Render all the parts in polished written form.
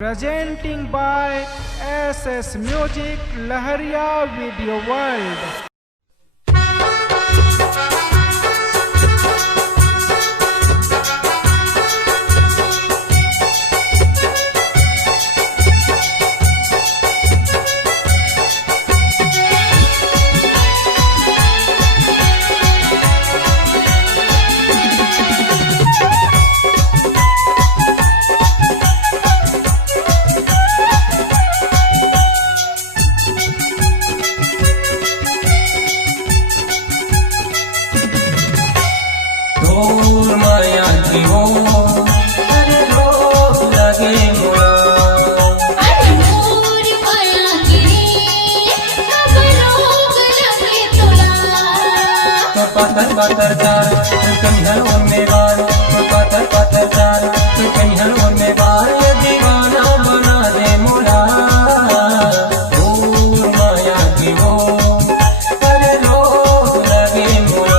Presenting by SS Music Lahariya Video World. माया की हो अरे रोग लगे मोला अरे मोर माया की कब रोग लगे तोला तो पातर पातर चार तो कन्हल और मेवार तो पातर पातर चार तो कन्हल और मेवार ये दीवाना बना दे मोला माया की हो अरे रोग लगे मोला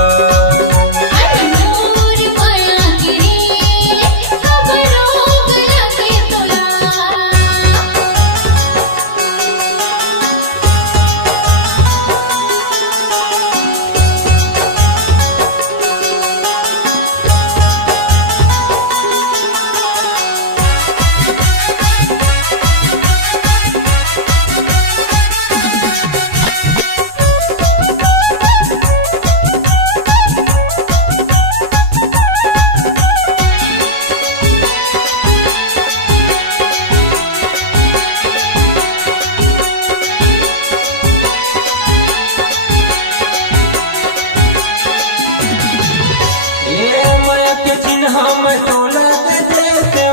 हम तोला देते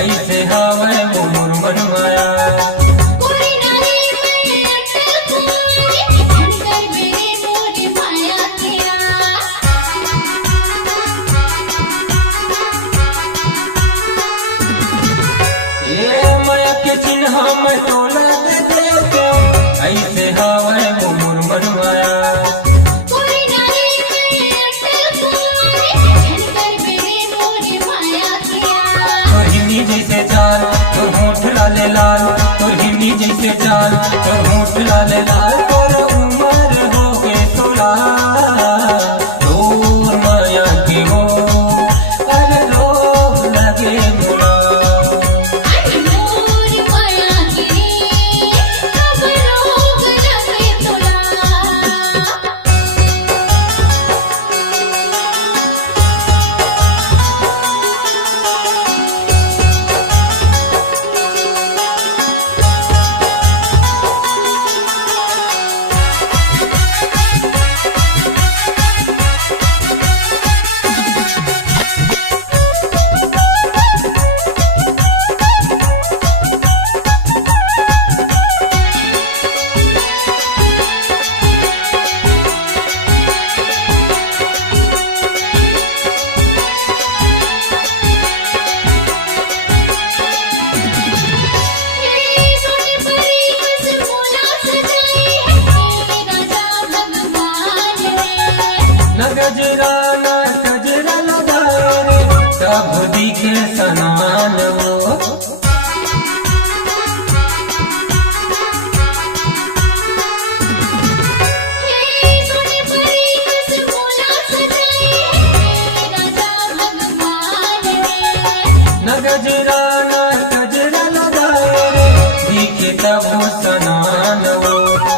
ऐसे हवे मोर मनमाया कोई नहीं मैं अटल कोई अंदर मेरे मोर माया किया ये माया के चिन्ह हम तोला देते ऐसे हवे मोर मनमाया जैसे चाल तो होठ लाले लाल तो हिंदी जैसे चाल तो होठ लाले लाल और उमर हो गए 16 दूर माया की हो अरे रोग लगे मोला गजरा ना गजरा लगाए तब दिखे सनान वो न गजरा ना गजरा लगाए दिखे तब सनान वो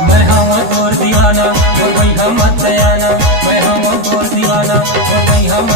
मैं हम तोर दीवाना वो भाई हम तयाना मैं हम तोर दीवाना वो भाई हम